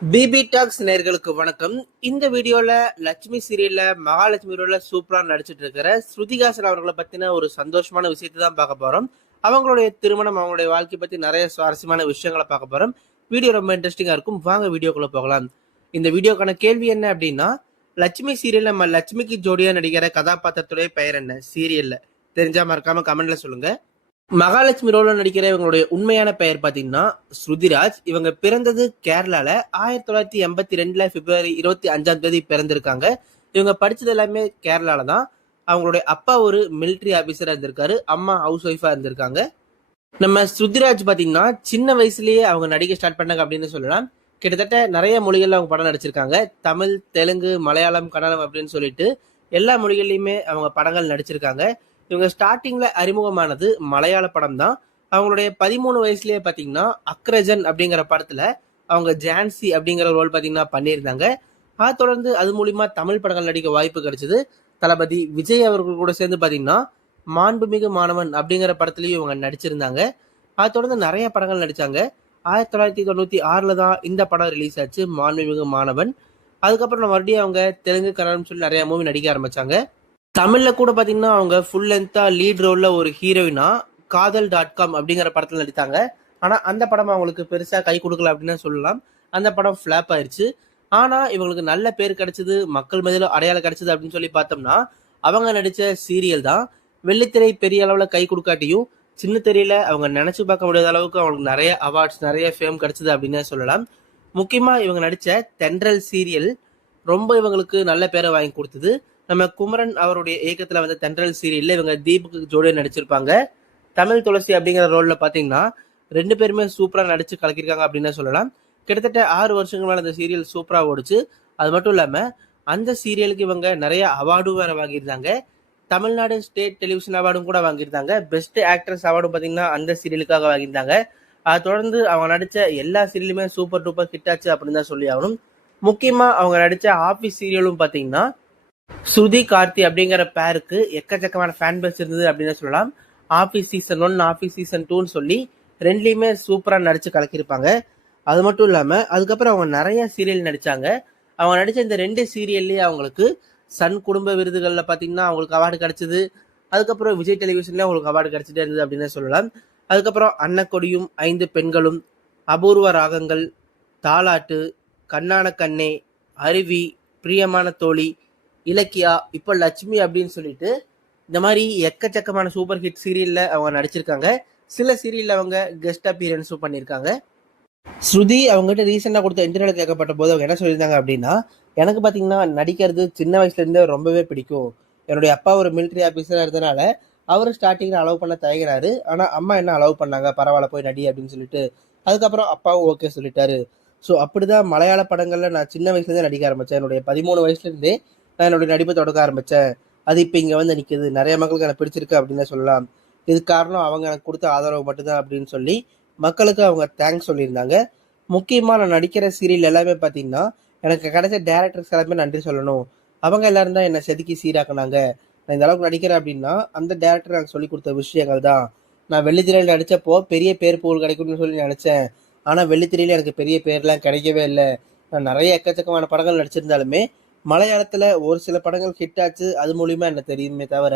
BP tax நேயர்களுக்கு வணக்கம். இந்த வீடியோல லட்சுமி சீரியல்ல மகாலட்சுமி ரோல சூப்பரா நடிச்சிட்டு இருக்கிற ஸ்ருதிஹாசன் அவர்களை பத்தின ஒரு சந்தோஷமான விஷயத்தை தான் பார்க்க போறோம். அவங்களுடைய திருமணம், அவங்களுடைய வாழ்க்கை பத்தி நிறைய சுவாரஸ்யமான விஷயங்களை பார்க்க போறோம். வீடியோ ரொம்ப இன்ட்ரெஸ்டிங்கா இருக்கும். வாங்க வீடியோக்குள்ள போகலாம். இந்த வீடியோக்கான கேள்வி என்ன அப்படின்னா, லட்சுமி சீரியல் நம்ம லட்சுமிக்கு ஜோடியா நடிக்கிற கதாபாத்திரத்துடைய பெயர் என்ன? சீரியல்ல தெரிஞ்சா மறக்காம கமெண்ட்ல சொல்லுங்க. மகாலட்சுமி ரோல நடிக்கிற இவங்களுடைய உண்மையான பெயர் பாத்தீங்கன்னா ஸ்ருதிராஜ். இவங்க பிறந்தது கேரளால 1982 பிப்ரவரி 25 பிறந்திருக்காங்க. இவங்க படிச்சது எல்லாமே கேரளால தான். அவங்களுடைய அப்பா ஒரு மிலிட்டரி ஆபீசரா இருந்திருக்காரு, அம்மா ஹவுஸ் ஒய்ஃபா இருந்திருக்காங்க. நம்ம ஸ்ருதிராஜ் பாத்தீங்கன்னா சின்ன வயசுலயே அவங்க நடிக்க ஸ்டார்ட் பண்ணாங்க அப்படின்னு சொல்லலாம். கிட்டத்தட்ட நிறைய மொழிகள்ல அவங்க படம் நடிச்சிருக்காங்க. தமிழ், தெலுங்கு, மலையாளம், கன்னடம் அப்படின்னு சொல்லிட்டு எல்லா மொழிகள்லயுமே அவங்க படங்கள் நடிச்சிருக்காங்க. இவங்க ஸ்டார்டிங்ல அறிமுகமானது மலையாள படம் தான். அவங்களுடைய 13 வயசுலயே பாத்தீங்கன்னா அக்ரஜன் அப்படிங்கிற படத்துல அவங்க ஜான்சி அப்படிங்கிற ரோல் பாத்தீங்கன்னா பண்ணியிருந்தாங்க. அதை தொடர்ந்து அது மூலியமா தமிழ் படங்கள் நடிக்க வாய்ப்பு கிடைச்சது. தளபதி விஜய் அவர்கள் கூட சேர்ந்து பாத்தீங்கன்னா மாண்புமிகு மாணவன் அப்படிங்கிற படத்துலயும் இவங்க நடிச்சிருந்தாங்க. அதை தொடர்ந்து நிறைய படங்கள் நடிச்சாங்க. 1996 தான் இந்த படம் ரிலீஸ் ஆச்சு, மாண்புமிகு மாணவன். அதுக்கப்புறம் மறுபடியும் அவங்க தெலுங்கு, கன்னடம் சொல்லி நிறைய மூவி நடிக்க ஆரம்பிச்சாங்க. தமிழ்ல கூட பாத்தீங்கன்னா அவங்க ஃபுல் லென்த்தா லீட் ரோல்ல ஒரு ஹீரோயினா காதல்.com அப்படிங்கிற படத்துல நடித்தாங்க. ஆனா அந்த படம் அவங்களுக்கு பெருசா கை கொடுக்கல அப்படின்னு சொல்லலாம். அந்த படம் ஃபிளாப் ஆயிருச்சு. ஆனா இவங்களுக்கு நல்ல பேர் கிடைச்சது, மக்கள் மத்தியில அடையாளம் கிடைச்சது அப்படின்னு சொல்லி பார்த்தோம்னா அவங்க நடிச்ச சீரியல் தான். வெள்ளித்திரை பெரிய அளவுல கை கொடுக்காட்டியும் சின்ன திரையில அவங்க நினைச்சு பார்க்க முடியாத அளவுக்கு அவங்களுக்கு நிறைய அவார்ட்ஸ், நிறைய ஃபேம் கிடைச்சது அப்படின்னு சொல்லலாம். முக்கியமா இவங்க நடிச்ச தென்றல் சீரியல் ரொம்ப இவங்களுக்கு நல்ல பேரை வாங்கி கொடுத்தது. நம்ம குமரன் அவருடைய இயக்கத்துல வந்த தென்றல் சீரியல்ல இவங்க தீபக்கு ஜோடியா நடிச்சிருப்பாங்க. தமிழ் துளசி அப்படிங்கிற ரோல்ல பாத்தீங்கன்னா 2 பேருமே சூப்பரா நடிச்சு கலக்கிருக்காங்க அப்படின்னு சொல்லலாம். கிட்டத்தட்ட 6 வருஷங்கள் மேல அந்த சீரியல் சூப்பரா ஓடிச்சு. அது மட்டும் இல்லாம அந்த சீரியலுக்கு இவங்க நிறைய அவார்டும் வேற வாங்கியிருந்தாங்க. தமிழ்நாடு ஸ்டேட் டெலிவிஷன் அவார்டும் கூட வாங்கியிருந்தாங்க. பெஸ்ட் ஆக்ட்ரஸ் அவார்டும் பாத்தீங்கன்னா அந்த சீரியலுக்காக வாங்கியிருந்தாங்க. அதை தொடர்ந்து அவங்க நடிச்ச எல்லா சீரியலுமே சூப்பர் டூப்பர் ஹிட் ஆச்சு அப்படின்னு தான் சொல்லி ஆகணும். முக்கியமா அவங்க நடிச்ச ஆபீஸ் சீரியலும் பாத்தீங்கன்னா ஸ்ருதி கார்த்தி அப்படிங்கிற பேருக்கு எக்கச்சக்கமான ஃபேன் பேஸ் இருந்தது அப்படின்னு சொல்லலாம். ஆஃபீஸ் சீசன் 1, ஆஃபீஸ் சீசன் 2ன்னு சொல்லி ரெண்டுலையுமே சூப்பரா நடிச்சு கலக்கியிருப்பாங்க. அது மட்டும் இல்லாம அதுக்கப்புறம் அவங்க நிறைய சீரியல் நடிச்சாங்க. அவங்க நடிச்ச இந்த 2 சீரியல்லயே அவங்களுக்கு சன் குடும்ப விருதுகள்ல பாத்தீங்கன்னா அவங்களுக்கு அவார்டு கிடைச்சது. அதுக்கப்புறம் விஜய் டெலிவிஷன்ல அவங்களுக்கு அவார்டு கிடைச்சிட்டே இருந்தது அப்படின்னு சொல்லலாம். அதுக்கப்புறம் அன்னக்கொடியும், 5 பெண்களும், அபூர்வ ராகங்கள், தாலாட்டு, கண்ணான கண்ணே, அருவி, பிரியமான தோழி, இலக்கியா, இப்ப லட்சுமி அப்படின்னு சொல்லிட்டு இந்த மாதிரி எக்கச்சக்கமான சூப்பர் ஹிட் சீரியல்ல அவங்க நடிச்சிருக்காங்க. சில சீரியல்ல அவங்க கெஸ்ட் அப்பியரன்ஸும் பண்ணியிருக்காங்க. ஸ்ருதி அவங்ககிட்ட ரீசெண்டா கொடுத்த இன்டர்வியூல கேட்கப்பட்ட போது அவங்க என்ன சொல்லியிருந்தாங்க அப்படின்னா, எனக்கு பாத்தீங்கன்னா நடிக்கிறது சின்ன வயசுல இருந்தே ரொம்பவே பிடிக்கும். என்னுடைய அப்பா ஒரு மிலிட்டரி ஆபீசரா இருந்தனால அவரு ஸ்டார்டிங்ல அலோவ் பண்ண தயங்கினாரு. ஆனா அம்மா என்ன அலோவ் பண்ணாங்க, பரவாயில்ல போய் நடி அப்படின்னு சொல்லிட்டு. அதுக்கப்புறம் அப்பாவும் ஓகே சொல்லிட்டாரு. ஸோ அப்படிதான் மலையாள படங்கள்ல நான் சின்ன வயசுல இருந்தே நடிக்க ஆரம்பிச்சேன். என்னுடைய 13 வயசுல இருந்தே நான் என்னுடைய நடிப்பை தொடக்க ஆரம்பிச்சேன். அது இப்போ இங்க வந்து நிக்குது. நிறைய மக்களுக்கு எனக்கு பிடிச்சிருக்கு அப்படின்னு சொல்லலாம். இதுக்கு காரணம் அவங்க எனக்கு கொடுத்த ஆதரவு மட்டும்தான் அப்படின்னு சொல்லி மக்களுக்கு அவங்க தேங்க்ஸ் சொல்லியிருந்தாங்க. முக்கியமா நான் நடிக்கிற சீரியல் எல்லாமே பாத்தீங்கன்னா எனக்கு கிடைச்ச டேரக்டர்ஸ் எல்லாமே நன்றி சொல்லணும். அவங்க எல்லாரும் தான் என்னை செதுக்கி சீராக்குனாங்க. நான் இந்த அளவுக்கு நடிக்கிறேன் அப்படின்னா அந்த டேரக்டர் எனக்கு சொல்லி கொடுத்த விஷயங்கள் தான். நான் வெள்ளித்திரையில் நடிச்சப்போ பெரிய பேர் புகழ் கிடைக்கும்னு சொல்லி நினைச்சேன். ஆனா வெள்ளித்திரையில எனக்கு பெரிய பேர்லாம் கிடைக்கவே இல்லை. நான் நிறைய எக்கச்சக்கமான படங்கள் நடிச்சிருந்தாலுமே மலையாளத்துல ஒரு சில படங்கள் ஹிட் ஆச்சு. அது மூலியமா என்ன தெரியுமே தவிர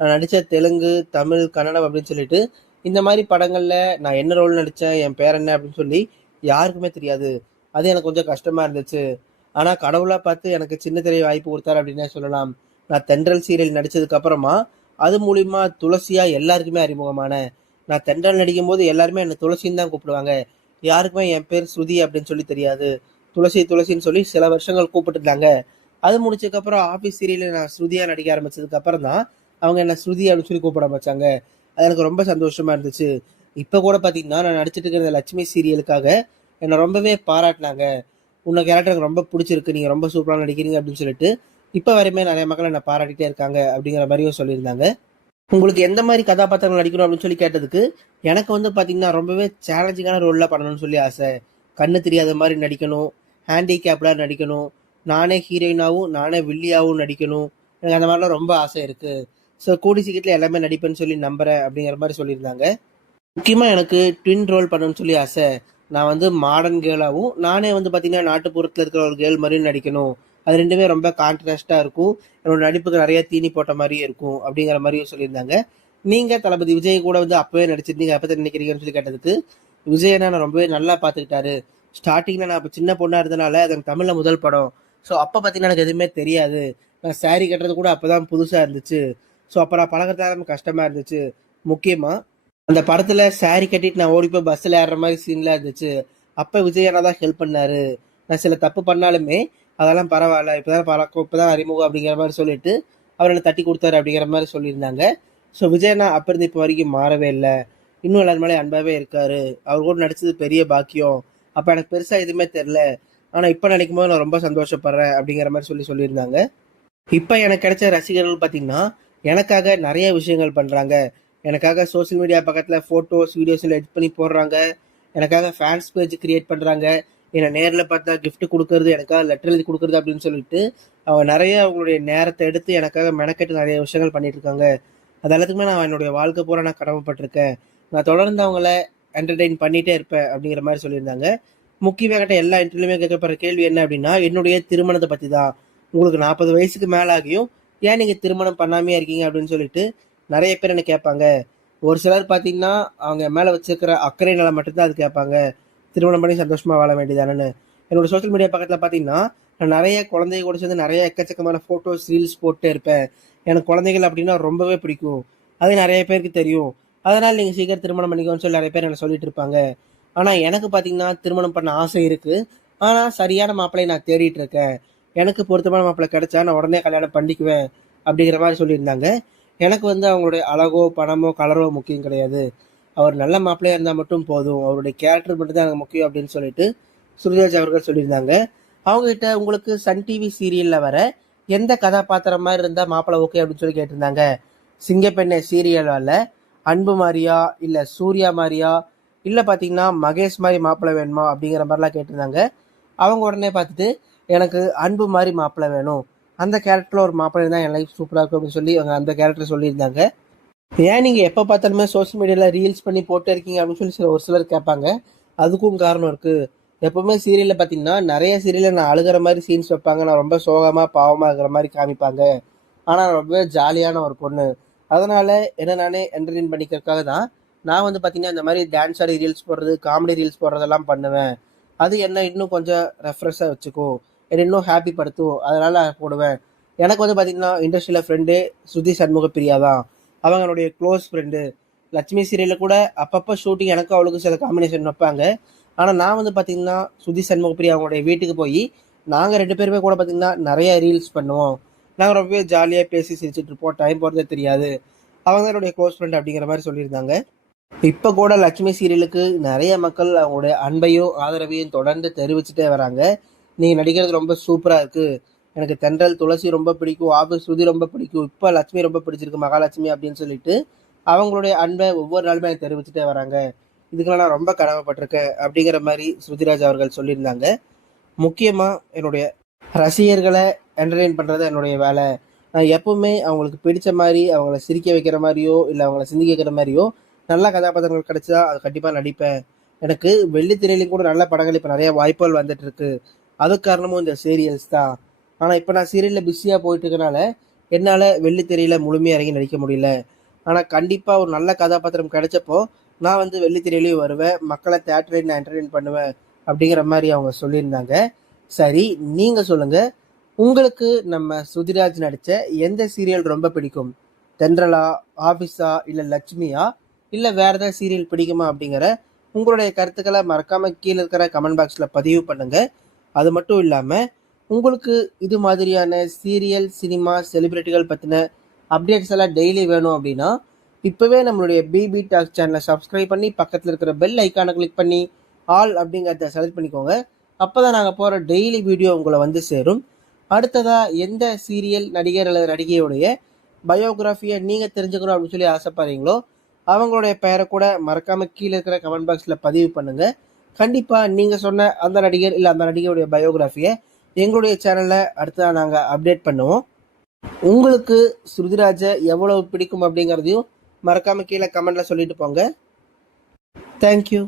நான் நடிச்ச தெலுங்கு, தமிழ், கன்னடம் அப்படின்னு சொல்லிட்டு இந்த மாதிரி படங்கள்ல நான் என்ன ரோல் நடிச்சேன், என் பேர் என்ன அப்படின்னு சொல்லி யாருக்குமே தெரியாது. அது எனக்கு கொஞ்சம் கஷ்டமா இருந்துச்சு. ஆனா கடவுளா பார்த்து எனக்கு சின்ன திரை வாய்ப்பு கொடுத்தாரு அப்படின்னே சொல்லலாம். நான் தென்றல் சீரியல் நடிச்சதுக்கு அப்புறமா அது மூலியமா துளசியா எல்லாருக்குமே அறிமுகமானேன். நான் தென்றல் நடிக்கும் போது எல்லாருமே என்ன துளசின்னு தான் கூப்பிடுவாங்க. யாருக்குமே என் பேர் ஸ்ருதி அப்படின்னு சொல்லி தெரியாது. துளசி துளசின்னு சொல்லி சில வருஷங்கள் கூப்பிட்டு இருந்தாங்க. அது முடிச்சதுக்கு அப்புறம் ஆபீஸ் சீரியல்ல நான் ஸ்ருதியா நடிக்க ஆரம்பிச்சதுக்கு அப்புறம் தான் அவங்க என்ன ஸ்ருதி அப்படின்னு சொல்லி கூப்பிட ஆரம்பிச்சாங்க. அது எனக்கு ரொம்ப சந்தோஷமா இருந்துச்சு. இப்ப கூட பாத்தீங்கன்னா நான் நடிச்சிட்டு இருக்கிற லட்சுமி சீரியலுக்காக என்னை ரொம்பவே பாராட்டினாங்க. உன்னை கேரக்டர் எனக்கு ரொம்ப பிடிச்சிருக்கு, நீங்க ரொம்ப சூப்பரா நடிக்கிறீங்க அப்படின்னு சொல்லிட்டு இப்ப வரையுமே நிறைய மக்கள் என்ன பாராட்டிட்டே இருக்காங்க அப்படிங்கிற மாதிரியும் சொல்லியிருந்தாங்க. உங்களுக்கு எந்த மாதிரி கதாபாத்திரங்கள் நடிக்கணும் அப்படின்னு சொல்லி கேட்டதுக்கு எனக்கு வந்து பாத்தீங்கன்னா ரொம்பவே சேலஞ்சிங்கான ரோல்ல பண்ணணும்னு சொல்லி ஆசை. கண்ணு தெரியாத மாதிரி நடிக்கணும், ஹேண்டிகேப்டா நடிக்கணும், நானே ஹீரோயினாவும் நானே வில்லியாவும் நடிக்கணும். எனக்கு அந்த மாதிரிலாம் ரொம்ப ஆசை இருக்கு. ஸோ கூடி சீக்கிரத்தில் எல்லாமே நடிப்பேன்னு சொல்லி நம்புறேன் அப்படிங்கிற மாதிரி சொல்லியிருந்தாங்க. முக்கியமா எனக்கு ட்வின் ரோல் பண்ணணும்னு சொல்லி ஆசை. நான் வந்து மாடர்ன் கேர்ளாகவும் நானே வந்து பார்த்தீங்கன்னா நாட்டுப்புறத்தில் இருக்கிற ஒரு கேர்ள் மாதிரியும் நடிக்கணும். அது ரெண்டுமே ரொம்ப கான்ட்ராஸ்டாக இருக்கும். என்னோட நடிப்புக்கு நிறைய தீனி போட்ட மாதிரியும் இருக்கும் அப்படிங்கிற மாதிரியும் சொல்லியிருந்தாங்க. நீங்கள் தளபதி விஜய் கூட வந்து அப்போவே நடிச்சிருந்தீங்க, அப்போ தான் நினைக்கிறீங்கன்னு சொல்லி கேட்டதுக்கு, விஜயனா நான் ரொம்பவே நல்லா பார்த்துக்கிட்டாரு. ஸ்டார்டிங்கில் நான் இப்போ சின்ன பொண்ணாக இருந்தனால அது எனக்கு தமிழில் முதல் படம். ஸோ அப்போ பார்த்தீங்கன்னா எனக்கு எதுவுமே தெரியாது. நான் சாரி கட்டுறது கூட அப்போ தான் புதுசாக இருந்துச்சு. ஸோ அப்போ நான் பழகிறதுக்கு எனக்கு கஷ்டமாக இருந்துச்சு. முக்கியமாக அந்த படத்தில் சாரி கட்டிட்டு நான் ஓடி போய் பஸ்ஸில் ஏறுற மாதிரி சீன்லாம் இருந்துச்சு. அப்போ விஜய் அண்ணா தான் ஹெல்ப் பண்ணாரு. நான் சில தப்பு பண்ணாலுமே அதெல்லாம் பரவாயில்ல, இப்போதான் பழக்கம், இப்போதான் அறிமுகம் அப்படிங்கிற மாதிரி சொல்லிட்டு அவர் என்னை தட்டி கொடுத்தாரு அப்படிங்கிற மாதிரி சொல்லியிருந்தாங்க. ஸோ விஜய் அண்ணா அப்போ இருந்து இப்போ வரைக்கும் மாறவே இல்லை. இன்னும் எல்லாரும் மேலே அன்பாகவே இருக்காரு. அவர் கூட நடிச்சது பெரிய பாக்கியம். அப்போ எனக்கு பெருசாக எதுவுமே தெரில, ஆனால் இப்போ நினைக்கும் போது நான் ரொம்ப சந்தோஷப்படுறேன் அப்படிங்கிற மாதிரி சொல்லியிருந்தாங்க. இப்போ எனக்கு கிடைச்ச ரசிகர்கள் பார்த்தீங்கன்னா எனக்காக நிறைய விஷயங்கள் பண்ணுறாங்க. எனக்காக சோஷியல் மீடியா பக்கத்தில் ஃபோட்டோஸ் வீடியோஸ் எல்லாம் எடிட் பண்ணி போடுறாங்க. எனக்காக ஃபேன்ஸ் பேஜ் கிரியேட் பண்ணுறாங்க. என்னை நேரில் பார்த்தா gift கொடுக்கறது, எனக்காக லெட்டர் எழுதி கொடுக்குறது அப்படின்னு சொல்லிட்டு அவங்க நிறைய அவங்களுடைய நேரத்தை எடுத்து எனக்காக மெனக்கெட்டு நிறைய விஷயங்கள் பண்ணிட்டு இருக்காங்க. அது எல்லாத்துக்குமே நான் என்னுடைய வாழ்க்கை பூரா நான் கடமைப்பட்டிருக்கேன். நான் தொடர்ந்து அவங்கள என்டர்டெயின் பண்ணிகிட்டே இருப்பேன் அப்படிங்கிற மாதிரி சொல்லியிருந்தாங்க. முக்கியமாக கேட்ட எல்லா இன்டர்வியூலையுமே கேட்கப்படுற கேள்வி என்ன அப்படின்னா, என்னுடைய திருமணத்தை பற்றி தான். உங்களுக்கு 40 வயசுக்கு மேலே ஆகியும் ஏன் நீங்கள் திருமணம் பண்ணாமையே இருக்கீங்க அப்படின்னு சொல்லிட்டு நிறைய பேர் என்ன கேட்பாங்க. ஒரு சிலர் பார்த்தீங்கன்னா அவங்க மேலே வச்சிருக்கிற அக்கறையினால மட்டும்தான் அது கேட்பாங்க. திருமணம் பண்ணி சந்தோஷமாக வாழ வேண்டியதானு. என்னோட சோஷியல் மீடியா பக்கத்தில் பார்த்தீங்கன்னா நான் நிறைய குழந்தைய கூட சேர்ந்து நிறைய எக்கச்சக்கமான ஃபோட்டோஸ் ரீல்ஸ் போட்டே இருப்பேன். எனக்கு குழந்தைகள் அப்படின்னா ரொம்பவே பிடிக்கும். அது நிறைய பேருக்கு தெரியும். அதனால் நீங்கள் சீக்கிரம் திருமணம் பண்ணிக்கோன்னு சொல்லி நிறைய பேர் என்ன சொல்லிட்டு இருப்பாங்க. ஆனால் எனக்கு பார்த்தீங்கன்னா திருமணம் பண்ண ஆசை இருக்குது. ஆனால் சரியான மாப்பிள்ளையை நான் தேடிட்டு இருக்கேன். எனக்கு பொருத்தமான மாப்பிள்ளை கிடைச்சா நான் உடனே கல்யாணம் பண்ணிக்குவேன் அப்படிங்கிற மாதிரி சொல்லியிருந்தாங்க. எனக்கு வந்து அவங்களுடைய அழகோ பணமோ கலரோ முக்கியம் கிடையாது. அவர் நல்ல மாப்பிள்ளையாக இருந்தால் மட்டும் போதும், அவருடைய கேரக்டர் மட்டும் தான் எனக்கு முக்கியம் அப்படின்னு சொல்லிட்டு சுருதிராஜ் அவர்கள் சொல்லியிருந்தாங்க. அவங்ககிட்ட உங்களுக்கு சன் டிவி சீரியலில் வர எந்த கதாபாத்திரம் மாதிரி இருந்தால் மாப்பிள்ளை ஓகே அப்படின்னு சொல்லி கேட்டிருந்தாங்க. சிங்கப்பெண்ணை சீரியலில் அன்பு மாதிரியா, இல்லை சூர்யா மாதிரியா, இல்லை பார்த்தீங்கன்னா மகேஷ் மாதிரி மாப்பிள்ளை வேணுமா அப்படிங்கிற மாதிரிலாம் கேட்டிருந்தாங்க. அவங்க உடனே பார்த்துட்டு எனக்கு அன்பு மாதிரி மாப்பிள்ளை வேணும், அந்த கேரக்டரில் ஒரு மாப்பிள்ளை தான் என் லைஃப் சூப்பராக இருக்கும் அப்படின்னு சொல்லி அவங்க அந்த கேரக்டர் சொல்லியிருந்தாங்க. ஏன் நீங்கள் எப்போ பார்த்தாலுமே சோஷியல் மீடியாவில் ரீல்ஸ் பண்ணி போட்டே இருக்கீங்க அப்படின்னு சொல்லி ஒரு சிலர் கேட்பாங்க. அதுக்கும் காரணம் இருக்குது. எப்போவுமே சீரியலில் பார்த்தீங்கன்னா நிறைய சீரியலில் நான் அழுகிற மாதிரி சீன்ஸ் வைப்பாங்க. நான் ரொம்ப சோகமாக பாவமாக இருக்கிற மாதிரி காமிப்பாங்க. ஆனால் நான் ரொம்பவே ஜாலியான ஒரு பொண்ணு. அதனால் என்ன நானே என்டர்டெயின் பண்ணிக்கிறதுக்காக தான் நான் வந்து பார்த்தீங்கன்னா இந்த மாதிரி டான்ஸ் ஆடி ரீல்ஸ் போடுறது, காமெடி ரீல்ஸ் போடுறதெல்லாம் பண்ணுவேன். அது என்ன இன்னும் கொஞ்சம் ரெஃப்ரெஷ்ஷாக வச்சுக்கும், என்னை இன்னும் ஹாப்பி படுத்தும், அதனால் நான் போடுவேன். எனக்கு வந்து பார்த்திங்கன்னா இண்டஸ்ட்ரியில் ஃப்ரெண்டு ஸ்ருதி சண்முக பிரியா தான். அவங்க என்னுடைய க்ளோஸ் ஃப்ரெண்டு. லட்சுமி சீரியலில் கூட அப்பப்போ ஷூட்டிங் எனக்கும் அவளுக்கு சில காம்பினேஷன் வைப்பாங்க. ஆனால் நான் வந்து பார்த்திங்கன்னா ஸ்ருதி சண்முக பிரியா அவங்களுடைய வீட்டுக்கு போய் நாங்கள் 2 பேருமே கூட பார்த்திங்கன்னா நிறைய ரீல்ஸ் பண்ணுவோம். நாங்கள் ரொம்பவே ஜாலியாக பேசி சிரிச்சுட்டு இருப்போம். டைம் போகிறதே தெரியாது. அவங்க தான் என்னுடைய க்ளோஸ் ஃப்ரெண்ட் அப்படிங்கிற மாதிரி சொல்லியிருந்தாங்க. இப்போ கூட லட்சுமி சீரியலுக்கு நிறைய மக்கள் அவங்களுடைய அன்பையும் ஆதரவையும் தொடர்ந்து தெரிவிச்சுட்டே வராங்க. நீங்கள் நடிக்கிறது ரொம்ப சூப்பராக இருக்குது, எனக்கு தென்றல் துளசி ரொம்ப பிடிக்கும், ஆபீஸ் ஸ்ருதி ரொம்ப பிடிக்கும், இப்போ லட்சுமி ரொம்ப பிடிச்சிருக்கு, மகாலட்சுமி அப்படின்னு சொல்லிட்டு அவங்களுடைய அன்பை ஒவ்வொரு நாளுமே எனக்கு தெரிவிச்சுட்டே வராங்க. இதுக்கெல்லாம் நான் ரொம்ப கடமைப்பட்டிருக்கேன் அப்படிங்கிற மாதிரி ஸ்ருதிராஜ் அவர்கள் சொல்லியிருந்தாங்க. முக்கியமாக என்னுடைய ரசிகர்களை என்டர்டெயின் பண்ணுறது என்னுடைய வேலை. நான் எப்பவுமே அவங்களுக்கு பிடிச்ச மாதிரி அவங்கள சிரிக்க வைக்கிற மாதிரியோ இல்லை அவங்கள சிந்திக்க வைக்கிற மாதிரியோ நல்ல கதாபாத்திரங்கள் கிடைச்சா அது கண்டிப்பாக நடிப்பேன். எனக்கு வெள்ளித்திரையிலையும் கூட நல்ல படங்கள் இப்போ நிறைய வாய்ப்புகள் வந்துட்டு இருக்கு. அதுக்கு காரணமும் இந்த சீரியல்ஸ் தான். ஆனால் இப்போ நான் சீரியலில் பிஸியாக போயிட்டு இருக்கனால என்னால் வெள்ளித்திரையில் முழுமையாக இறங்கி நடிக்க முடியல. ஆனால் கண்டிப்பாக ஒரு நல்ல கதாபாத்திரம் கிடைச்சப்போ நான் வந்து வெள்ளித்திரையிலையும் வருவேன், மக்களை தேட்டரில் நான் என்டர்டெயின் பண்ணுவேன் அப்படிங்கிற மாதிரி அவங்க சொல்லியிருந்தாங்க. சரி, நீங்கள் சொல்லுங்கள், உங்களுக்கு நம்ம சுதிராஜ் நடித்த எந்த சீரியல் ரொம்ப பிடிக்கும்? தென்றலா, ஆஃபீஸா, இல்லை லட்சுமியா, இல்லை வேறு ஏதாவது சீரியல் பிடிக்குமா அப்படிங்கிற உங்களுடைய கருத்துக்களை மறக்காமல் கீழே இருக்கிற கமெண்ட் பாக்ஸில் பதிவு பண்ணுங்கள். அது மட்டும் இல்லாமல் உங்களுக்கு இது மாதிரியான சீரியல், சினிமா, செலிப்ரிட்டிகள் பற்றின அப்டேட்ஸ் எல்லாம் டெய்லி வேணும் அப்படின்னா இப்போவே நம்மளுடைய பிபி டாக் சேனலை சப்ஸ்கிரைப் பண்ணி பக்கத்தில் இருக்கிற பெல் ஐக்கானை கிளிக் பண்ணி ஆல் அப்படிங்கிறத செலக்ட் பண்ணிக்கோங்க. அப்போ தான் நாங்கள் போகிற டெய்லி வீடியோ உங்களை வந்து சேரும். அடுத்ததாக எந்த சீரியல் நடிகர் அல்லது நடிகையுடைய பயோகிராஃபியை நீங்கள் தெரிஞ்சுக்கணும் அப்படின்னு சொல்லி ஆசைப்படுறீங்களோ அவங்களுடைய பெயரை கூட மறக்காமல் கீழே இருக்கிற கமெண்ட் பாக்ஸில் பதிவு பண்ணுங்கள். கண்டிப்பாக நீங்கள் சொன்ன அந்த நடிகர் இல்லை அந்த நடிகையுடைய பயோகிராஃபியை எங்களுடைய சேனலில் அடுத்ததாக நாங்கள் அப்டேட் பண்ணுவோம். உங்களுக்கு ஸ்ருதிராஜை எவ்வளவு பிடிக்கும் அப்படிங்கிறதையும் மறக்காமல் கீழே கமெண்டில் சொல்லிட்டு போங்க. தேங்க்யூ.